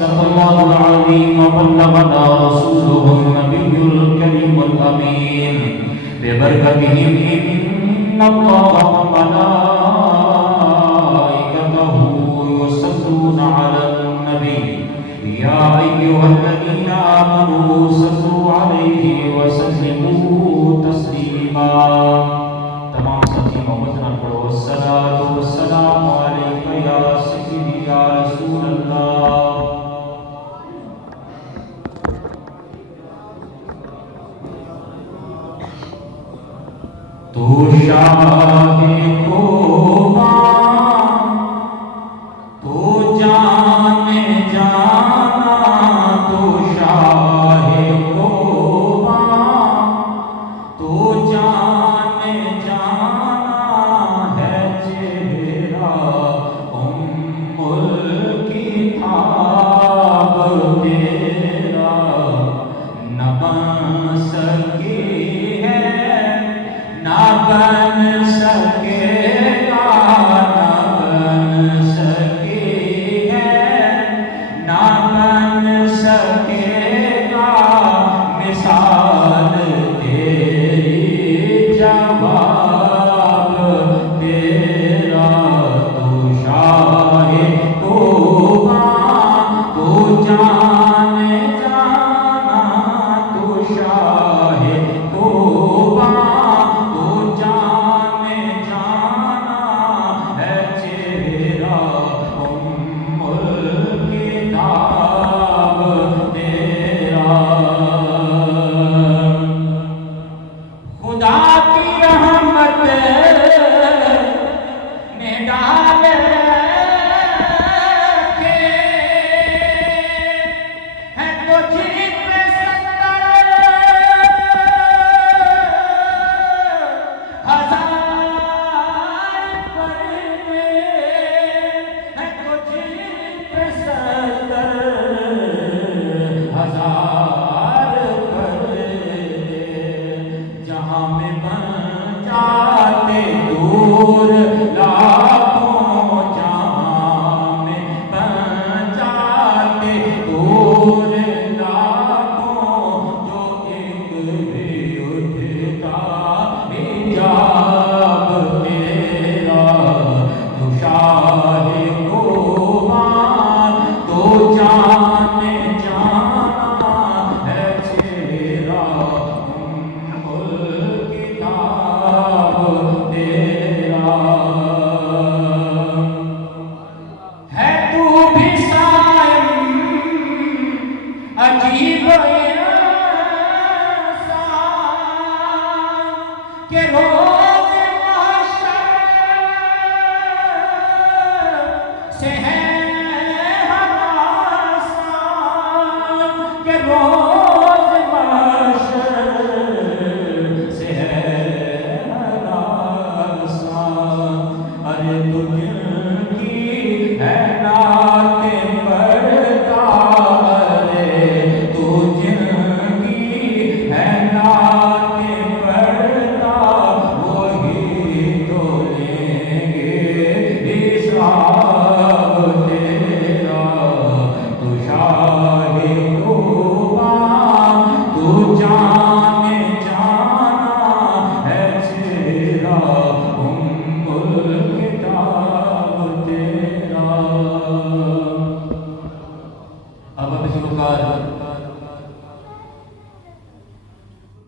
صدق الله العظيم وبلغنا رسوله النبي الكريم الأمين ببركتهم إن الله وملائكته يصلون على النبي يا أيها الذين آمنوا صلوا عليه وسلموا تسليما تمام ساتھی محمد نام پڑھو الصلاۃ والسلام علیک یا سیدی یا رسول اللہ تو شاہ خوباں تو جان جانا تو شاہ خوباں تو جان جانا ہے چہرہ الکتاب تیرا نہ بن سکی ہے نہ بن سکے گا نہ بن سکی ہے نہ بن سکے گا مثال تیری جواب تیرا تو شاہ خوباں تو جان جانا تو شاہ خوباں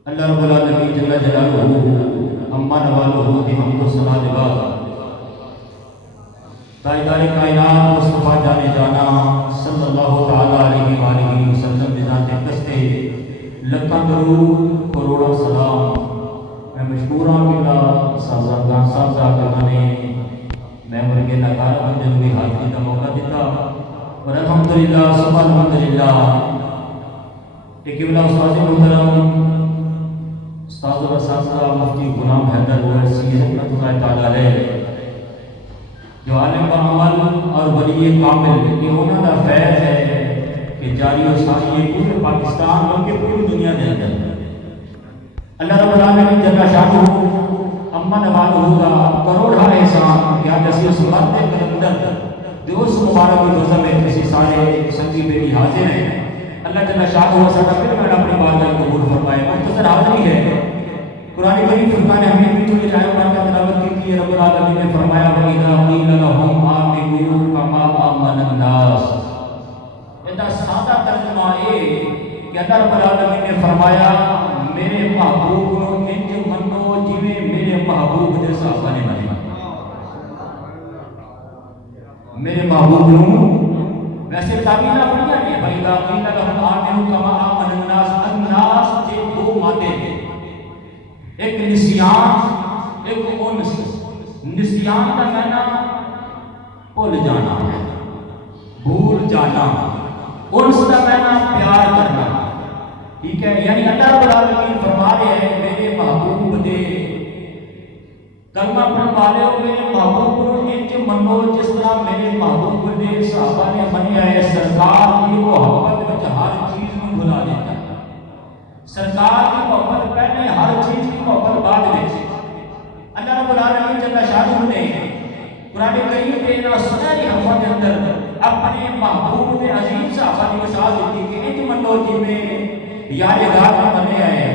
اللہ رب العالمین جل جلالہ امان والہ دی حمد و ثنا لبا تاجدار کائنات مصطفیٰ جانے جانا صلی اللہ تعالی علیہ وآلہ وسلم بذات دستے لکھاں درود کروڑاں سلام میں مشکوراں کلا سازگار صاحب نے میں مرگے نکارہ بندے ہوئی حاضری کا موقع دیتا اور الحمدللہ ثم الحمدللہ ایک قبلہ استاذ محترم استاد و اساتذہ مفتی غلام حیدر اویسی رحمۃ اللہ تعالی علیہ جو عالم با عمل اور ولی کامل یہ ہونا دا فیض ہے کہ جاری و ساری پورے پاکستان بلکہ پوری دنیا دے اندر اللہ رب العالمین جل شانہ اما نواز ہوگا کروڑ احسان یا جیسی اس بات کے اندر جو اس مبارک روزہ میں کسی سارے سنگی بیٹی حاضر ہیں، اللہ جل شاہ و سادہ پھر میں اپنی بارگاہ کو قبول فرمائے۔ مختصر حاضری ہے، قرآن کریم فرقان حمید میں تھوڑی آیات کا تلاوت کی تھی۔ رب العالمین نے فرمایا وَإِذَا قِيلَ لَهُمْ آمِنُوا كَمَا آمَنَ النَّاسُ۔ یہ سادہ ترجمہ ہے کہ اللہ رب العالمین نے فرمایا میرے محبوب کو انج منو جویں میرے محبوب دے صحابہ نے منیا۔ میرے محبوب نو ویسے تعبیر اپنی ہے بھائی دا قیل لهم آمنوا كما آمن الناس۔ الناس کے دو مادے ہیں، ایک نسیان ایک انس۔ نسیان کا معنی بھول جانا، بھول جانا، انس کا معنی پیار کرنا، ٹھیک ہے؟ یعنی اللہ رب العالمین فرما رہے ہیں میرے محبوب دے کلمہ پڑھن والے ہو، میرے محبوب کو انج منو جس طرح میرے محبوب نے صحابہ نے منیا ہے۔ سرکار کی محبت وچ ہر چیز کو بھلا دیتا ہے، سرکار کی محبت پہلے، ہر چیز کی محبت بعد میں۔ اللہ رب العالمین جل شانہ نے قرآن کریم کے سنہری حرفوں کے اندر اپنے محبوب کے عظیم صحابہ کی مثال دیتی کہ انج منو جویں یار غار نے منیا ہے،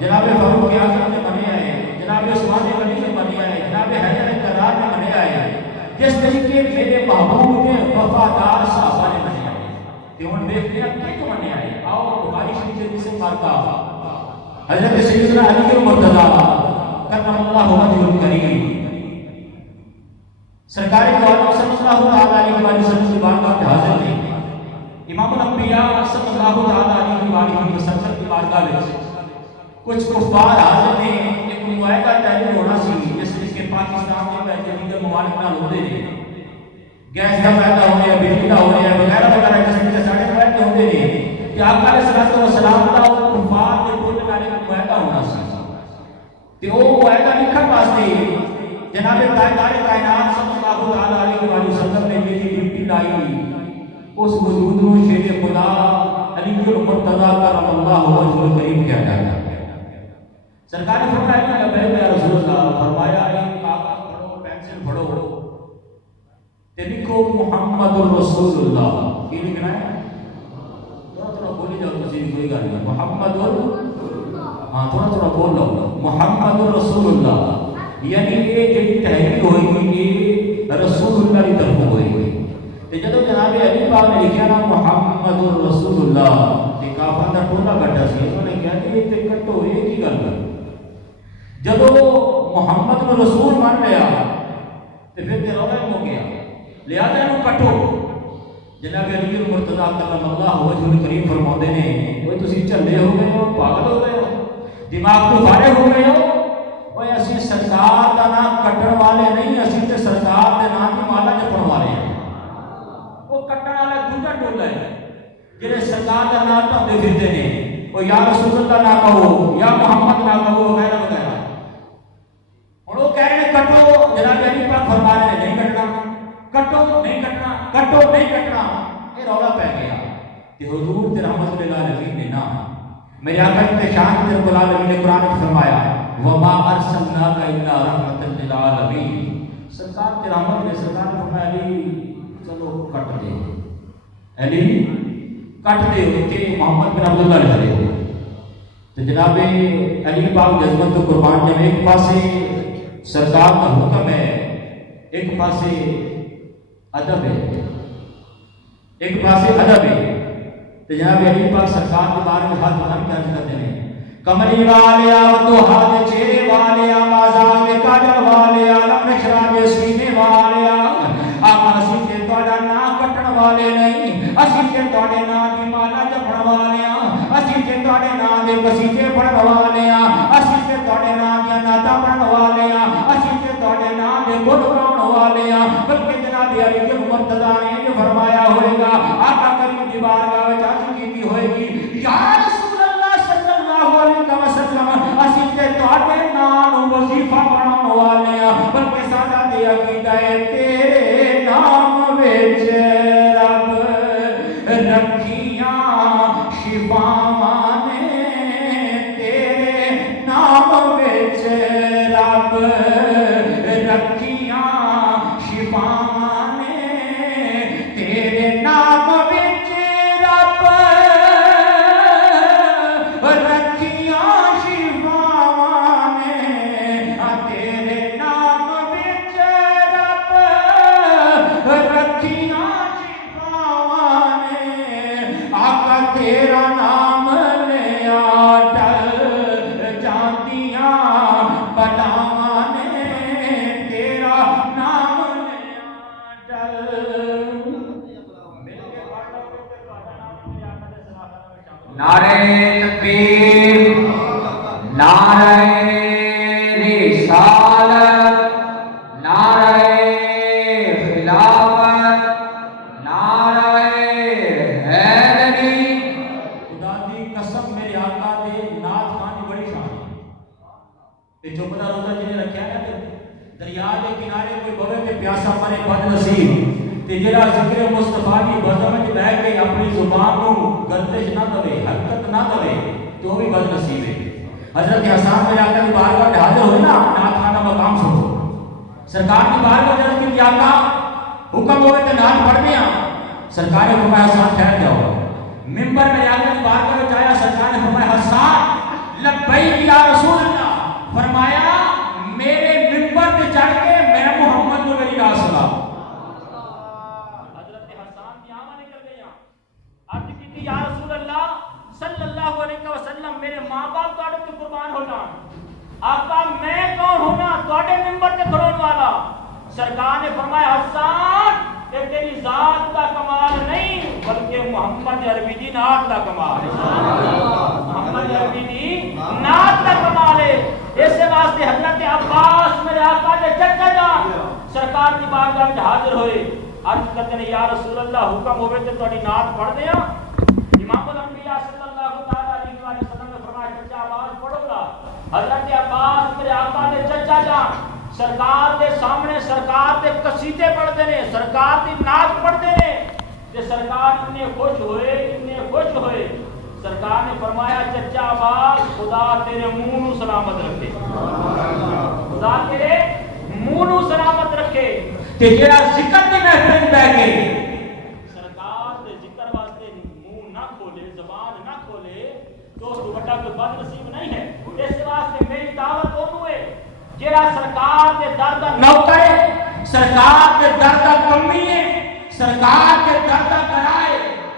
جناب فاروق اعظم نے منیا ہے، جناب عثمان غنی نے منیا ہے، جناب حیدر کرار نے منیا ہے، جس طریقے میرے محبوب نے وفادار صحابہ نے منیا ہے۔ کہ ہن دیکھتے ہیں کہ منیا ہے۔ آؤ بخاری شریف سے مارکا حضرت سیدنا علی المرتضیٰ کرم اللہ وجہہ الکریم سرکار دو عالم صلی اللہ علیہ وسلم کی بارگاہ میں حاضر ہیں۔ امام الانبیاء صلی اللہ علیہ وسلم کی بارگاہ میں کچھ کفار حاضر نے۔ ایک معاہدہ طے ہونا سی جس کے پاکستان کے دیگر ممالک نال ہوندے نے، گیس کا معاہدہ ہو رہا ہے، بجلی کا ہو رہا ہے، وغیرہ وغیرہ جس کے سارے معاہدے ہوندے نے کہ آقا علیہ الصلوۃ والسلام کا کفار کے بولنے والے کا معاہدہ ہونا سی۔ تے وہ معاہدہ لکھن واسطے جناب تاجدار کائنات صلی اللہ علیہ وسلم نے یہ ڈیوٹی لائی، اس وجود نو شیر خدا علی المرتضیٰ کرم اللہ وجہہ الکریم کیا جاتا ہے۔ سرکار نے فرمایا لبیک یا رسول اللہ، فرمایا ایک کاغذ پڑھو، پینسل پڑھو تے لکھو محمد الرسول اللہ۔ کی لکھنا ہے؟ تھوڑا تھوڑا بولی جاؤ تسی، کوئی گل نہیں۔ محمد ہاں تھوڑا تھوڑا بول لو، محمد الرسول اللہ، یعنی یہ جڑی تحریر ہوئی یہ رسول اللہ کی طرف ہوئی۔ تے جدو جناب علی پاک نے لکھا نا محمد الرسول اللہ تے کافر دا ٹولا بیٹھا سی، انہوں نے کہا کہ یہ تے کٹو، یہ کی گل ہے؟ جدو محمد کو رسول مان لیا تو پھر تیرا ہو گیا، لہذا انہوں کٹو۔ جناب علی المرتضیٰ کرم اللہ وجہہ الکریم فرماتے ہیں وہ تسی چلے ہو گئے ہو، پاگل ہو گئے ہو، دماغ تو فارغ ہو گئے ہو۔ وہ اسی سرکار کا نام کٹن والے نہیں، اسی تے سرکار کے نام کی مالا جپن والے ہیں۔ وہ کٹن والا دوسرا ٹولا ہے جنہیں سرکار کا نام ٹھاندے پھرتے ہیں، وہ یا رسول اللہ نہ کہو، یا محمد نہ کہو، وغیرہ وغیرہ۔ وہ کہہ رہے ہیں کٹو، جناب علی پاک فرما رہے ہیں نہیں کٹنا، کٹو نہیں کٹنا، کٹو نہیں کٹنا۔ یہ رولا پہ گیا کہ حضور تے رحمت للعالمین نے نا میرے آقا کی شان تے رب العالمین نے قرآن میں فرمایا وما ارسلناک الا رحمۃ للعالمین۔ سرکار تے رحمت نے سرکار نے فرمایا علی چلو کٹ دے، علی کٹ دے کہ محمد بن عبداللہ لکھ دے۔ تو جناب علی پاک جذبت و قربان جب ایک پاسے سرکار کا حکم ہے، ایک پاسے ادب ہے، ایک پاسے ادب ہے، تو جناب علی پاک سرکار کے بارے میں ہاتھ بلند کر کرتے ہیں کملی والیا تو ہاتھ چہرے والیا بازار کے کاجل والیا لمشرا کے سینے والیا آقا اسی کے توڑا نا کٹن والے نہیں، اسی کے توڑے نا دی مالا جپن والیا، اسی کے توڑے نا دے بسیجے پڑھن والیا، اسی کے توڑے نا دیا ناتا پڑھن والیا، اسی کے توڑے نا دے گل گاؤن والیا، بلکہ جناب علی المرتضیٰ نے یہ فرمایا ہوئے گا آقا کریم دی بارگاہ وچ عرض کیتی ہوئے گی یا رسول اللہ صلی اللہ علیہ وسلم اسی تے تواڈے نام وظیفہ پڑھن والے ہاں، بلکہ ساڈا تے عقیدہ ہے تیرے نام وچ رب رکھیاں شفاواں نے، تیرے نام وچ رب رکھیاں شفاواں نے، تیرا نام لیا ٹل جاندیاں بلاواں نے تیرا نام لیا ٹل نعرہ تکبیر نعرہ رسالت نعرہ خلافت نعرہ حیدری خدا دی قسم میرے آقا دے نعت خان دی بڑی شان ہے تے چپ دا روزہ جنے رکھیا ہے تے دریا دے کنارے کوئی بوے تے پیاسا مرے بد نصیب تے جڑا ذکر مصطفیٰ دی بزم وچ بیٹھ کے اپنی زبان نو گردش نہ دے حرکت نہ دے تو بھی بد نصیب ہے حضرت حسان میرے آقا کی بارگاہ میں حاضر ہوئے نا نعت خانہ مقام سنو سرکار کی بارگاہ میں حضرت کی آقا حکم ہوئے تے نعت پڑھ دیا سرکار نے فرمایا حسان ٹھہر جاؤ ممبر میرے آقا کی بارگاہ میں جایا سرکار نے فرمایا حسان لبیک یا رسول اللہ فرمایا میرے ممبر پہ چڑھ کے میں محمد کو میری نعت سنا حضرت حسان کی آنکھیں نکل گئی عرض کی یا رسول اللہ صلی اللہ علیہ وسلم میرے ماں باپ تواڈے تے قربان ہونا آقا میں کون ہونا تواڈے ممبر تے کھڑون والا سرکار نے فرمایا حسان کہ تیری ذات کا کمال نہیں بلکہ محمد عربی دی نعت کا کمال ہے محمد عربی دی نعت کا کمال ہے اس واسطے حضرت عباس میرے آقا کے چچا جان سرکار کی بارگاہ میں حاضر ہوئے عرض کرتے ہیں یا رسول اللہ حکم ہوئے تے تواڈی نعت پڑھ دیاں امام الانبیاء صلی اللہ تعالی علیہ وسلم نے فرمایا چچا عباس پڑھو گا حضرت عباس میرے آقا کے چچا جان سرکار دے سامنے سرکار دے قصیدے پڑھتے ہیں سرکار دی نعت پڑھتے ہیں تے سرکار اتنے خوش ہوئے سرکار نے فرمایا چچا عباس خدا تیرے منہ نو سلامت رکھے خدا تیرے منہ نو سلامت رکھے کہ جڑا ذکر دی محفل بیٹھ کے سرکار دے ذکر واسطے منہ نہ کھولے زبان نہ کھولے تو اس کو بڑا کوئی بد نصیب نہیں ہے اس واسطے میری دعوت اونوں ہے جڑا سرکار دے در دا نوکر ہے سرکار دے در دا کمی ہے سرکار دے در دا کرائے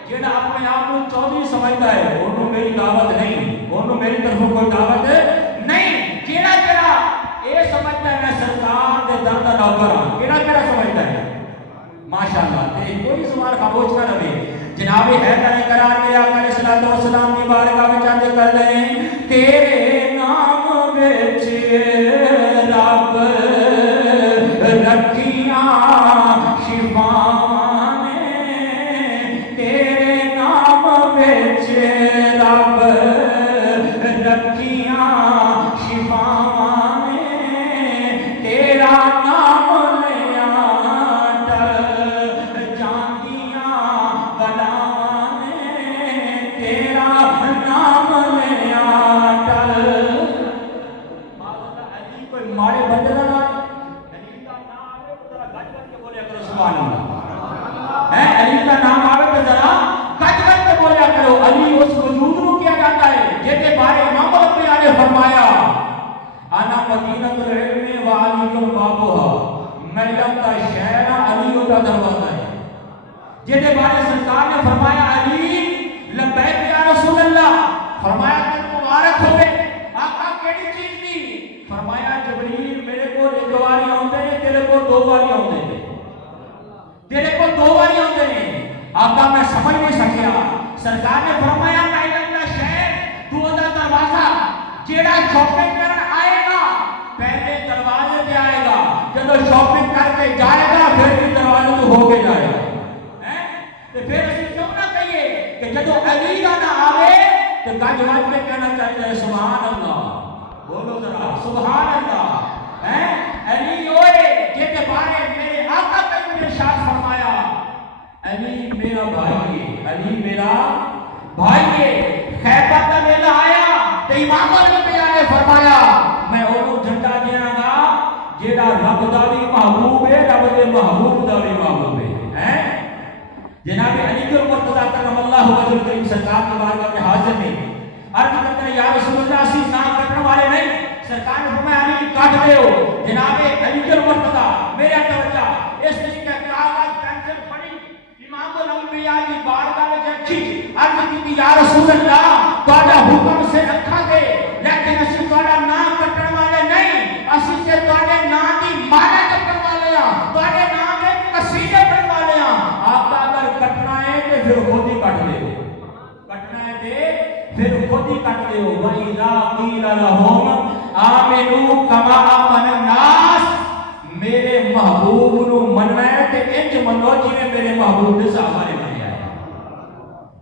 جڑا اپنے آپ کو چودھری سمجھتا ہے انہوں میری دعوت نہیں انہوں میری طرف کوئی دعوت نہیں جڑا اے سمجھتا ہے میں سرکار دے در دا نوکر ہوں کیڑا سمجھتا ہے ماشاءاللہ تے کوئی زبان خاموش نہ رہے جناب حیدر قرار کے آقا علیہ الصلوۃ والسلام کی بارگاہ میں چاہتے کر رہے ہیں تیرے نام وچ رب رکھیاں شفاواں نے تیرے نام وچ رب رکھیاں شفاواں نے تیرا نام لیا ٹل جاندیاں بلاواں نے تیرا نام لیا ٹل مارے بندے دا نام علی کا نام آوے تو ذرا گج گج کے بولیا کرو سبحان اللہ ہے علی کا نام آوے تو ذرا گج گج کے بولیا کرو علی اس وجود کو کیا جاتا ہے جس کے بارے امام الانبیاء نے فرمایا انا مدینۃ العلم و علی بابها میں علم کا شہر علی کا دروازہ ہے جس کے بارے سرکار نے فرمایا علی لبیک یا رسول اللہ فرمایا کہ مبارک ہوے آقا کیڑی چیز دی فرمایا جبریل میرے کو ایک واری آتے ہیں تیرے کو دو واری آتے ہیں تیرے کو دو واری آتے ہیں آقا میں سمجھ نہیں سکیا سرکار نے فرمایا میں علم کا شہر تو دا دروازہ جیڑا شاپنگ کرن آئے گا پہلے دروازے پہ آئے گا جب شاپنگ کر کے جائے گا پھر بھی دروازے تو ہو کے جائے گا تو پھر اسی کیوں نہ کہیے کہ جب علی کا نہ آوے تو گج گج میں کہنا چاہیے سبحان اللہ بولو ذرا سبحان اللہ علی ہوئے جس کے بارے میرے آقا نے ارشاد فرمایا علی میرا بھائی ہے علی میرا بھائی ہے خیبر کا میلہ آیا تو امام الانبیاء نے فرمایا میں انہوں جھنڈا دیاں گا جیڑا رب دا بھی محبوب ہے رب دے محبوب دا بھی محبوب ہے جناب علی کے مرتضی کرم اللہ وجہ کریم سرکار کی بارگاہ میں حاضر ہیں عرض کرتے ہیں یا رسول اللہ سی نام کٹنے والے نہیں سرکار نے فرمایا علی کاٹ دے ہو جناب علی کے مرتضی میرا توجہ اس طریقے کاغذ پینسل پڑی امام الانبیاء کی بارگاہ میں رکھی عرض کی یا رسول اللہ تہاڈا حکم سے رکھا گے لیکن اسی تہاڈا نام کٹن والے نہیں، اسی تے تہاڈے نام دی مانا کٹن والے ہاں، تہاڈے نام دے قصیدے پڑھن والے ہاں۔ آقا اگر کٹنا ہے تے پھر خود ہی کٹ دے، کٹنا ہے تے پھر خود ہی کٹ دے۔ وَإِذَا قِيلَ لَهُمْ آمِنُوا كَمَا آمَنَ النَّاسُ، میرے محبوب نو مننا ہے تے انج منو جویں میرے محبوب دے صحابہ نے منیا ہے۔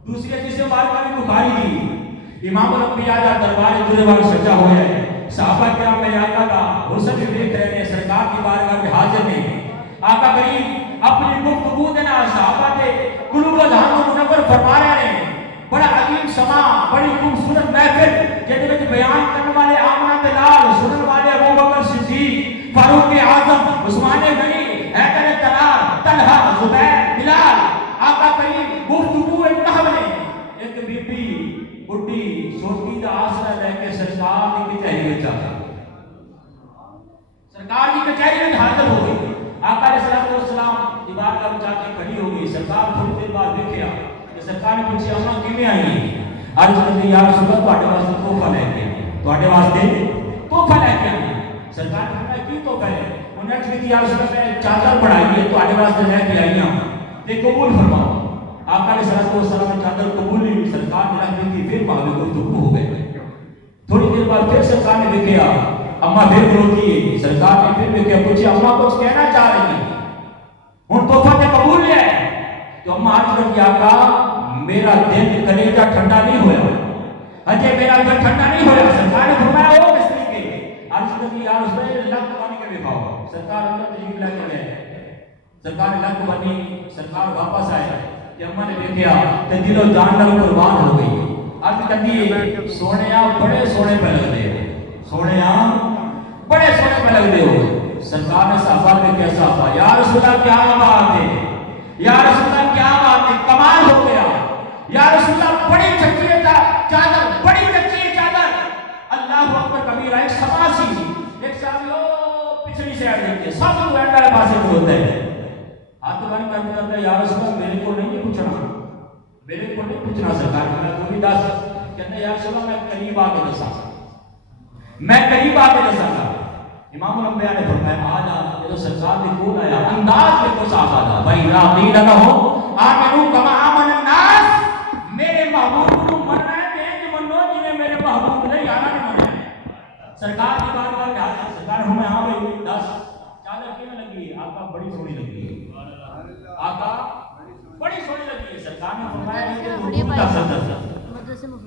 دوسری حدیث مبارکہ میں بخاری دی، امام الانبیاء دا دربار جڑے وال سجا ہوا ہے، صحابہ کرام میں آقا کا حسن دیکھ رہے ہیں، سرکار کی بارگاہ میں حاضر نے، آقا کریم اپنی گفتگو دے نال صحابہ دے قلوب و ذہن کو منور فرما رہے ہیں۔ بڑا عظیم سما، بڑی خوبصورت محفل جہدے وچ بیان کرنے والے آمنہ دے نال سنن والے ابوبکر صدیق، فاروق اعظم، عثمان غنی، حیدر طلال، طلحہ، زبیر، بلال، آقا کریم گفتگو انتہا میں ایک بی بی بڈھی سوٹی دا آسرا لے کے سرکار کی کچہری وچ آ گئی، سرکار کی کچہری میں حاضر ہو گئی۔ آقا علیہ السلام کی بارگاہ میں جا کے کھڑی ہو گئی، سرکار تھوڑی دیر بعد دیکھیا کہ سرکار نے پوچھا اماں کیویں آئی؟ عرض کردی یا رسول اللہ تواڈے واسطے تحفہ لے کے آئی، تواڈے واسطے تحفہ لے کے آئی۔ سرکار نے فرمایا کی تحفہ ہے؟ انہوں نے کہا یا رسول اللہ میں چادر بڑھائی ہے تواڈے واسطے لے کے آئی ہوں تے قبول فرماؤ۔ آقا علیہ السلام نے چادر قبول لی، سرکار نے رکھ دی، پھر وہاں پہ گفتگو ہو گئی۔ تھوڑی دیر بعد پھر سرکار نے دیکھا اماں پھر کھلوتی ہے، سرکار نے پھر دیکھا پوچھا اماں کچھ کہنا چاہ رہی ہیں؟ ہن تحفہ تے قبول لیا ہے تو اماں عرض کرتی آقا میرا دل کلیجہ ٹھنڈا نہیں ہوا، اجے میرا دل ٹھنڈا نہیں ہوا۔ سرکار نے فرمایا وہ کس طریقے؟ عرض کرتی یا رسول اللہ لک بن کے دکھاؤ۔ سرکار اندر تشریف لے کے گئے، سرکار نے لک بنی، سرکار واپس آئے کہ اماں نے دیکھا تے دل و جان نال قربان ہو گئی۔ عرض کرتی سونیا بڑے سونے پہ لگ دے ہو، سونیا بڑے سونے پہ لگ دے ہو۔ سرکار نے صحابہ میں کیا صحابہ یا رسول اللہ کیا بات ہے، یا رسول اللہ کیا بات ہے، کمال ہو گیا، یا رسول اللہ بڑی چکی ہے چادر، بڑی چکی ہے چادر، اللہ اکبر کبیرہ۔ ایک سما سی، ایک سامنے پچھلی سائڈ دیکھتے سب کو اینڈ والے پاسے کو ہوتا ہے، ہاتھ بند کر دیتا ہے یا رسول اللہ میرے کو نہیں پوچھنا، میرے کو نہیں پوچھنا۔ سرکار نے کہا تو بھی دس، کہتے ہیں یا رسول اللہ میں قریب آ کے دسا، میں قریب آ کے دسا گا۔ امام الانبیاء نے فرمایا آجا، یہ تو سرکار نے کون آیا انداز میں کو صاحب آجا بھائی راقی لگا ہو آمنو کما آمن الناس، میرے محبوب کو مننا ہے کہ منو جنہیں میرے محبوب نے یارہ نے مننا ہے۔ سرکار کی بات کر کے سرکار ہمیں ہاں بھائی دس چادر کیوں لگی؟ آقا بڑی سونی لگی ہے، آقا بڑی سونی لگی ہے۔ سرکار نے فرمایا کہ تو دس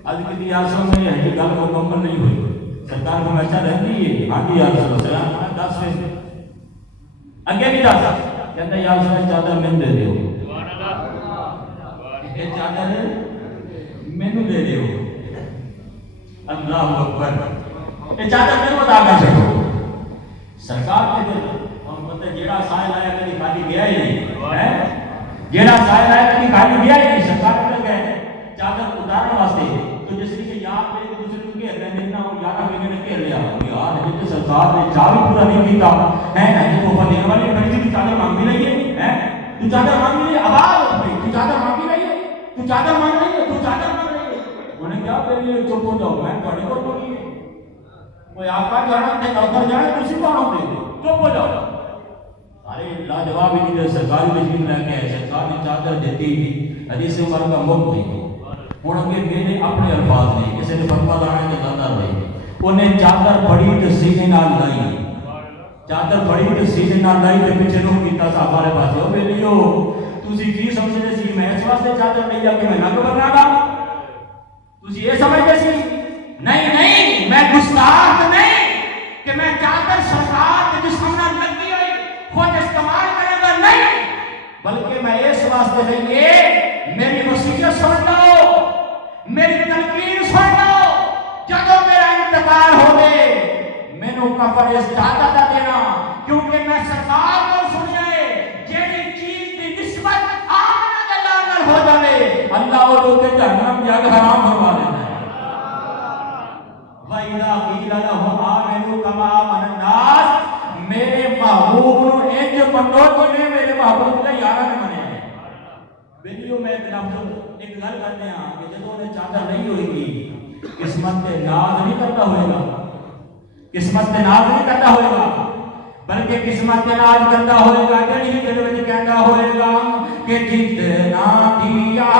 آج کی دی آسان میں ہے گل مکمل نہیں ہوئی۔ سرکار کو اچھا رہتی ہے ہاں جی یا رسول اللہ دس میں اگے بھی دس کہتا یا رسول اللہ چادر میں دے دیو، یہ چادر مینوں دے دیو، اللہ اکبر، یہ چادر میں بتا کر چھوڑو۔ سرکار نے ہم بندے جیڑا سائل آیا کبھی خالی گیا ہی نہیں ہے، جیڑا سائل آیا کبھی خالی گیا ہی نہیں۔ سرکار نے گئے چادر اتارنے واسطے تو جس کی یاد میں دوسرے کو گھیر رہے ہیں نا وہ یادہ میں نے گھیر لیا یار یہ سرکار نے چاہ بھی پورا نہیں کیتا ہے نا، تحفہ دینے والی بڑی سی چادر مانگ بھی رہی ہے، تو چادر مانگ بھی رہی ہے، آواز ہو گئی تو چادر مانگ بھی رہی ہے، تو چادر مانگ رہی ہے، تو چادر مانگ رہی ہے۔ انہوں نے کیا پھر یہ چپ ہو جاؤ میں تھوڑی کو بولی ہے، کوئی آقا جانا تے کوثر جانا تسی کون دے دے چپ ہو جاؤ۔ ارے لاجواب ہی نہیں دے، سرکاری مشین لے کے سرکار نے چادر دیتی تھی، حدیث عمر کا مفت نہیں ہوں اگے میرے اپنے الفاظ نہیں، کسی نے فتوا لانا کہ زیادہ نہیں، انہیں چادر پڑی تو سینے نال لائی، چادر پڑی تو سینے نال لائی تے پیچھے روح کیتا صحابہ نے پاسے او بیلیو تسی کی سمجھدے سی میں اس واسطے چادر نہیں جا کے میں نہ بنا گا، تسی یہ سمجھدے سی نہیں نہیں میں گستاخ نہیں کہ میں چادر سرکار کے جسم نال لگی ہوئی خود استعمال کرے گا نہیں، بلکہ میں اس واسطے نہیں ہے میری وصیت سن لو، میری تلقین سن لو، جدو میرا انتقال ہو گئے مینوں کفن اس چادر دا دینا، کیونکہ میں سرکار کو سنیا ہے جیڑی چیز دی نسبت آمنہ دے نال ہو جائے اللہ وہ تے جہنم جگ حرام فرما دیتا ہے۔ وَإِذَا قِيلَ لَهُمْ آمِنُوا كَمَا آمَنَ النَّاسُ، میرے محبوب نو انج منو جویں میرے محبوب نے یارہ نے منیا ہے۔ ویڈیو میں ایک لفظ ایک گل کرتے ہیں کہ جب انہیں چادر نہیں ہوئے گی قسمت تے ناز نہیں کرتا ہوئے گا، قسمت تے ناز نہیں کرتا ہوئے گا، بلکہ قسمت تے ناز کرتا ہوئے گا، جڑی دل وچ کہندا ہوئے گا کہ جتنا دیا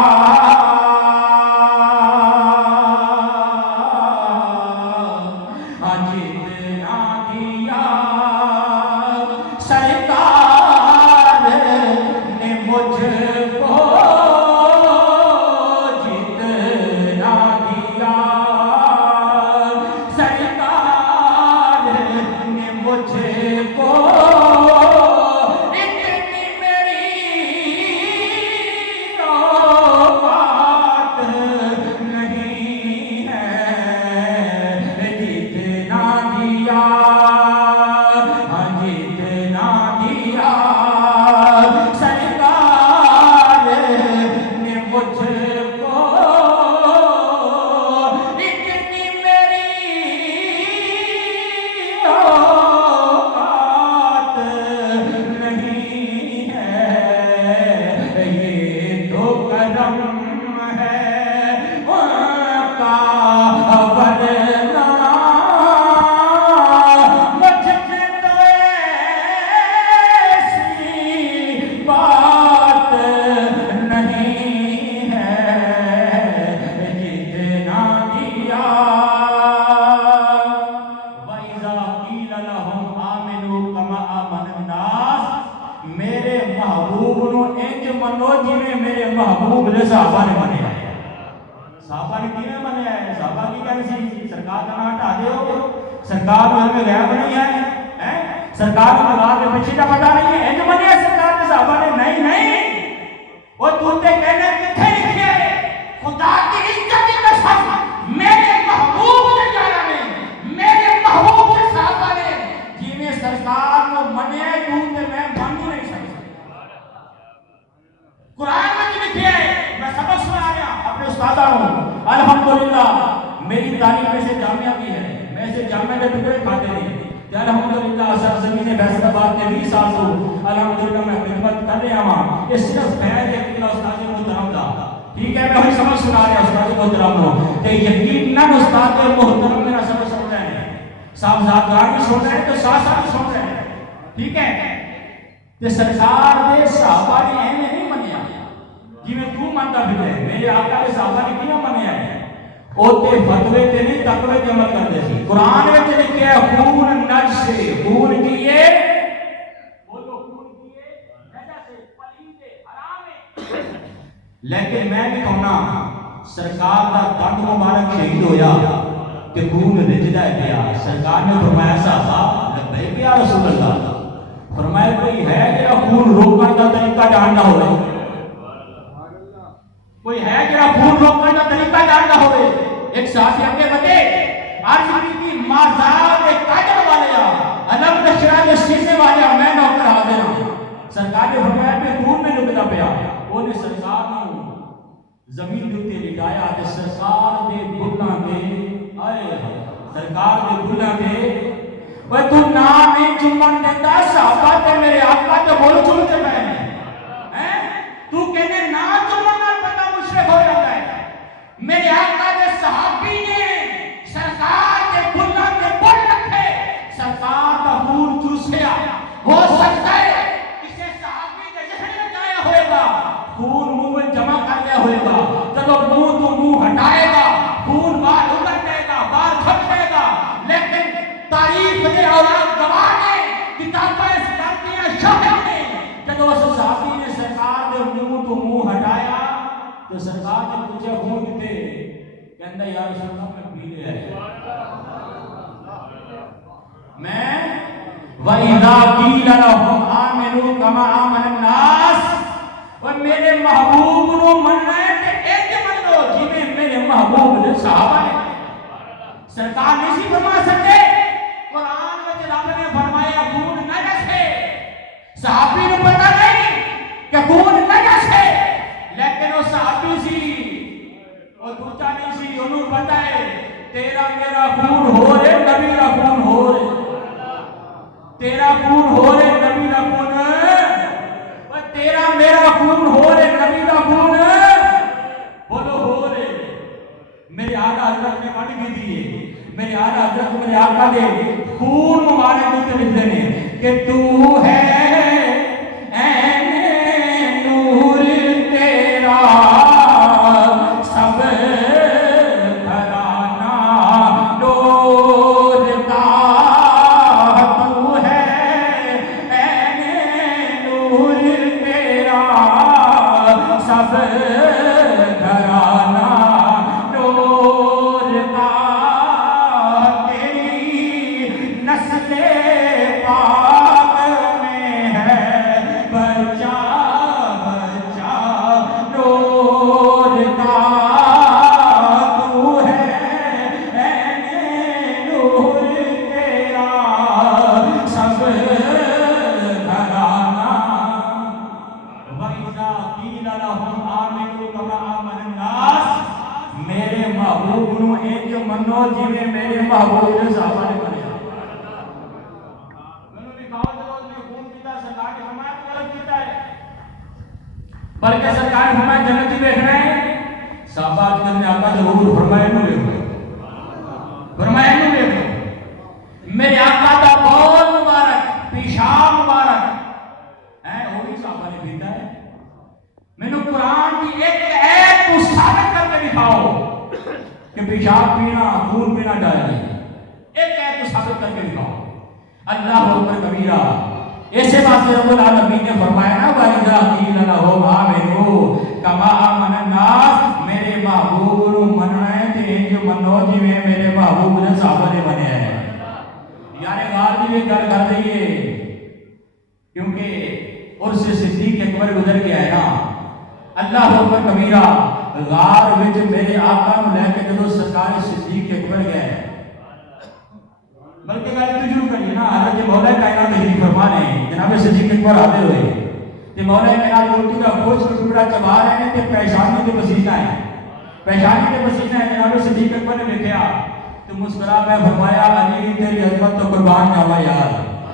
محبوب نے صحابہ نے منیا ہے، صحابہ نے کیویں منیا ہے؟ صحابہ کی کہہ سی سرکار کا نام ہٹا دیو، سرکار کو ہمیں غیب نہیں ہے، سرکار کو اللہ کے پیچھے کا پتہ نہیں ہے، انج منیا سرکار نے صحابہ نے نہیں نہیں، وہ تو تے کہنے کتھے لکھیا ہے خدا کی عزت کی قسم میرے محبوب نے جانا میں میرے محبوب نے صحابہ نے جویں سرکار کو منیا تو تے میں من ہی نہیں سکتا۔ قرآن میں لکھے ہے، میں سبق سنا رہا اپنے استادوں کو، الحمدللہ میری تعلیم میں سے جامعہ کی ہے، میں سے جامعہ کے ٹکڑے کھاتے نہیں، الحمدللہ سرزمین فیصل آباد کے 20 سال تو الحمدللہ میں خدمت کر رہا ہوں، یہ صرف خیر ہے کہ استاد محترم دا، ٹھیک ہے، میں وہی سبق سنا رہا استاد محترم کو کہ یقیناً استاد محترم میرا سبق سن رہے ہیں، صاحبزادگان بھی سن رہے ہیں تو ساتھ ساتھ سن رہے ہیں، ٹھیک ہے، کہ سرکار دے صحابہ نے ایویں نہیں منیا جویں تو منتا پھرے، میرے آقا دے صحابہ نے کیوں منیا ہے؟ او تے فتوے تے نہیں تقوی تے عمل کردے سی۔ قرآن وچ لکھیا ہے خون نج سے، خون کیے بولو خون کیے نجا سے، پلید حرام ہے، لیکن میں بھی کہنا سرکار دا دند مبارک شہید ہویا کہ خون رجدا ہے پیا، سرکار نے فرمایا صحابہ لبیک یا رسول اللہ، فرمایا کوئی ہے جڑا خون روکن کا طریقہ جاننا ہوئے، کوئی ہے جڑا خون روکن کا طریقہ جاننا ہوئے؟ ایک صحابی اگے بڑھے عرض کی مازاد قادر والے علم نشرہ کے سینے والے میں نوکر حاضر ہوں، سرکار نے فرمایا کہ خون میں رکدا پیا، وہ نے سرکار نے زمین کے اوپر لٹایا تے سرکار دے بلاں تے آئے سرکار دے بلاں تے وہ تو نام نہیں چمن دیتا صحابہ تے میرے آقا تے بول چمتے پے ہیں، تو کہنے نام چمن نال بندہ مشرک ہو جاتا ہے، میرے آقا دے صحابی نے سرکار دے بلاں تے بول رکھے، سرکار دا خون چوسیا، ہو سکتا ہے کسی صحابی دے ذہن میں آیا ہوئے گا خون منہ میں جمع کر لیا ہوئے گا، چلو منہ تو منہ ہٹائے گا، خون باہر اتر جائے گا، باہر کھٹ جائے گا، لیکن تاریخ دے اولاد گواہ نے، کتابیں اسلامیہ شاہد نے، جب اس صحابی نے سرکار دے منہ تو منہ ہٹایا تو سرکار نے پوچھا خون کتے؟ کہندا یا رسول اللہ میں پی لیا ہے، میں وَإِذَا قِيلَ لَهُمْ آمِنُوا كَمَا آمَنَ النَّاسُ، اور میرے محبوب نو مننا ہے کہ ایک من لو جویں میرے محبوب نے صحابہ نے، سرکار نہیں سی فرما سکتے، قرآن میں رب نے فرمایا خون نجس ہے، صحابی نے پتہ نہیں کہ خون نجس ہے، لیکن وہ صحابی سی اور دوسرا نہیں سی، انہوں پتہ ہے تیرا میرا خون ہو رہے نبی کا خون ہو رہے، تیرا خون ہو رہے نبی کا خون، تیرا میرا خون ہو رہے نبی کا خون، میرے آقا حضرت نے وڈ کی دیے میرے آقا حضرت میرے آقا دے خون مبارک تے لکھدے نے کہ تو ہے اے نور تیرا سب گھرانہ ڈولتا تو ہے اے نور تیرا سب گھرانہ ڈولتا تیری نسل پاک میں ہے بچہ بچہ ڈولتا تو ہے اے نور تیرا سب گھرانہ وَإِذَا قِيلَ لَهُمْ آمِنُوا كَمَا آمَنَ النَّاسُ میرے محبوب نو انج منو جویں میرے محبوب نے صحابہ نے منیا میں بھی کہا جو نے خون پیتا سرکار کی حمایت غلط کیتا ہے بلکہ سرکار کی حمایت جنت ہی دیکھنا ہے صحابہ نے آقا ضرور فرمایا نو دیکھو فرمایا نو دیکھو میرے آقا دا بول مبارک پیشاب مبارک ہے وہی صحابہ نے پیتا ہے مینوں قرآن کی ایک ایت کو ثابت کر کے دکھاؤ کہ پیشاب پینا خون پینا جائز نہیں ایک ایت کو ثابت کر کے دکھاؤ اللہ اکبر کبیرہ ایسے واسطے رب العالمین نے فرمایا نا وَإِذَا قِيلَ لَهُمْ آمِنُوا كَمَا آمَنَ النَّاسُ میرے محبوب نو مننا ہے تے انج منو جویں میرے محبوب نے صحابہ نے منیا ہے یار غار دی بھی گل کر دئیے کیونکہ اور سے صدیق اکبر گزر گیا ہے نا اللہ اکبر کبیرہ غار وچ میرے آقا نو لے کے جدوں سرکار صدیق اکبر گئے بلکہ گل تو شروع کریے نا حضرت مولا کائنات تشریف فرما نے جناب صدیق اکبر آتے ہوئے تے مولا کائنات روٹی کا گوشت ٹکڑا چبا رہے ہیں تے پیشانی تے پسینہ ہے پیشانی تے پسینہ ہے جناب صدیق اکبر نے دیکھا تو مسکرا میں فرمایا علی تیری عظمت تو قربان جاوا یار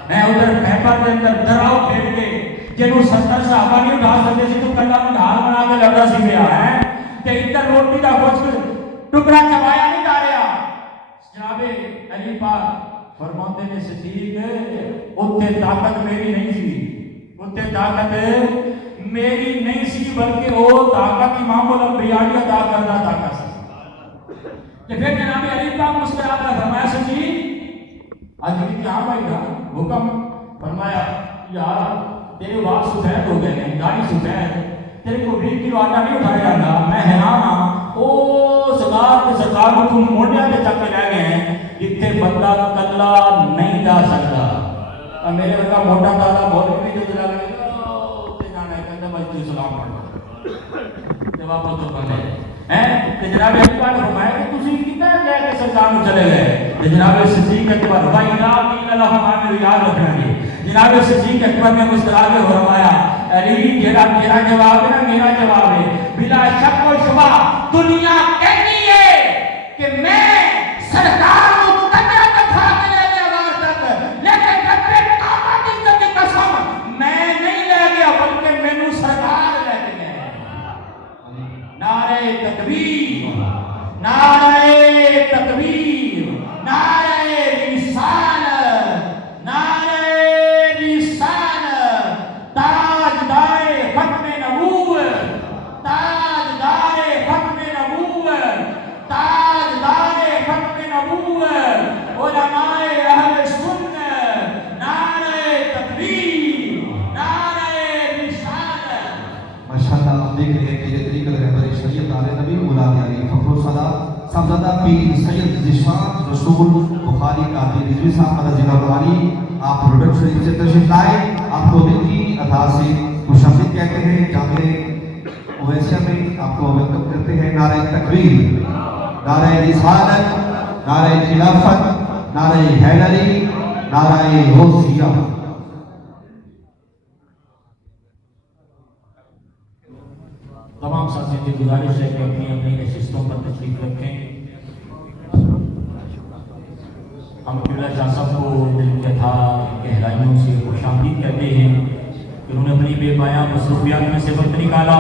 میں ادھر خیبر کے اندر دراؤ پھیر کے جنوں 70 صحابہ نہیں اٹھا سکتے سی تو کلا میں ڈھال بنا کے لگا سی پیا ہے تے ادھر روٹی کا گوشت ٹکڑا چبایا نہیں جا رہا جناب علی پاک فرماتے نے صدیق اوتھے طاقت میری نہیں سی اوتھے طاقت میری نہیں سی بلکہ وہ طاقت امام الانبیاء کی عطا کردہ طاقت سی کہ پھر جناب علی پاک مسکرا کر فرمایا صدیق آج بھی کیا بھائی گا حکم فرمایا یار تیرے وال سفید ہو گئے ہیں داڑھی سفید تیرے کو 20 کلو آٹا نہیں اٹھایا جاتا میں حیران ہاں او سرکار کو تم موڈیا کے چک کے لے گئے ہیں جتنے بندہ کلا نہیں جا سکتا میرے ورگا موٹا دادا بہت بھی جو جلا لگے تے جانا ہے کہندا بھائی تو سلام پڑھو جواب تو کرے ہیں تے جناب اکبر نے فرمایا کہ تسی کیتا لے کے سرکار کو چلے گئے تے جناب صدیق اکبر بھائی نام کی اللہ ہمیں یاد رکھنا ہے جناب صدیق اکبر نے مسکرا کے فرمایا علی جڑا میرا جواب ہے نا میرا جواب ہے بلا شک و شبہ دنیا کہتی ہے کہ میں سرکار کو تکڑا کھا کے لے گیا وار تک لیکن جب پہ کعبہ کی عزت کی قسم میں نہیں لے گیا بلکہ مینوں سرکار لے کے گئے نعرہ تکبیر نعرہ تکبیر نعرہ رسالت نعرہ رسالت تاجدار ختم نبوت تاجدار ختم نبوت تاجدار ختم نبوت علماء اہل سنت نعرہ تکبیر نعرہ رسالت ماشاءاللہ آپ دیکھ رہے ہیں کہ یہ طریقہ رہبر شریعت آل نبی مولانا علی فخر الصلاۃ صاحبزادہ پیر سید ذیشان رسول بخاری قاضی رضوی صاحب رضی اللہ عنہ آپ پروڈکٹ شریف سے تشریف لائے آپ کو دل کی ادا سے خوش آمدید کہتے ہیں جامع اویسیہ میں آپ کو ویلکم کرتے ہیں نعرہ تکبیر نعرہ رسالت نعرہ خلافت نعرہ حیدری نعرہ غوثیہ تمام ساتھیوں کی گزارش ہے کہ اپنی اپنی نشستوں پر تشریف رکھیں ہم قبلہ شاہ صاحب کو دل کے تھا گہرائیوں سے خوش آمدید کہتے ہیں کہ انہوں نے اپنی بے پایا مصروفیات میں سے وقت نکالا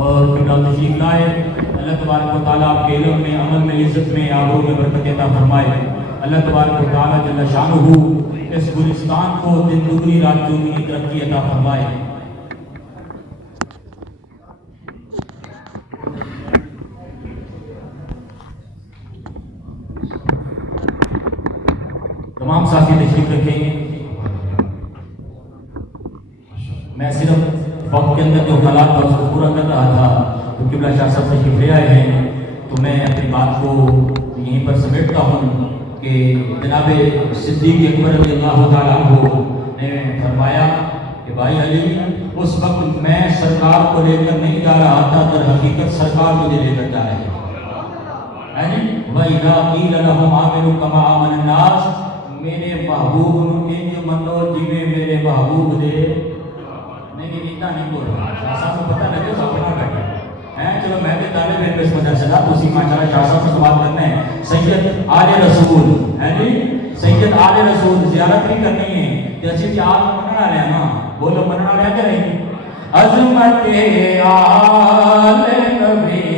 اور قبلہ تشریف لائے. اللہ تبارک و تعالیٰ آپ کے علم میں، عمل میں، عزت میں، آبرو میں برکت عطا فرمائے. اللہ تبارک و تعالیٰ جل شانہ اس گلستان کو دن دگنی رات چوگنی ترقی عطا فرمائے. تمام ساتھی تشریف رکھیں گے. میں صرف وقت کے اندر جو حالات تھا اس کو پورا کر رہا تھا، تو قبلہ شاہ صاحب تشریف لے آئے ہیں، تو میں اپنی بات کو یہیں پر سمیٹتا ہوں کہ جناب صدیق اکبر رضی اللہ تعالیٰ عنہ نے فرمایا کہ بھائی علی، اس وقت میں سرکار کو لے کر نہیں جا رہا تھا، در حقیقت سرکار مجھے لے کر جا رہے ہیں. وَإِذَا قِيلَ لَهُمْ آمِنُوا كَمَا آمَنَ النَّاسُ، میرے محبوب انج منو جی میرے محبوب دے. نہیں اتنا نہیں بول رہا، شاہ صاحب کو پتہ لگے سب پڑھا بیٹھے ہیں. چلو میں بھی طالب علم اس مدرسے کا، اسی ماشاءاللہ شاہ صاحب سے سوال کرنا ہے. سید آل رسول ہے جی، سید آل رسول زیارت نہیں کرنی ہے، جیسے کہ آپ مننا لے نا، بولو مننا لے کے نہیں. عظمت آل نبی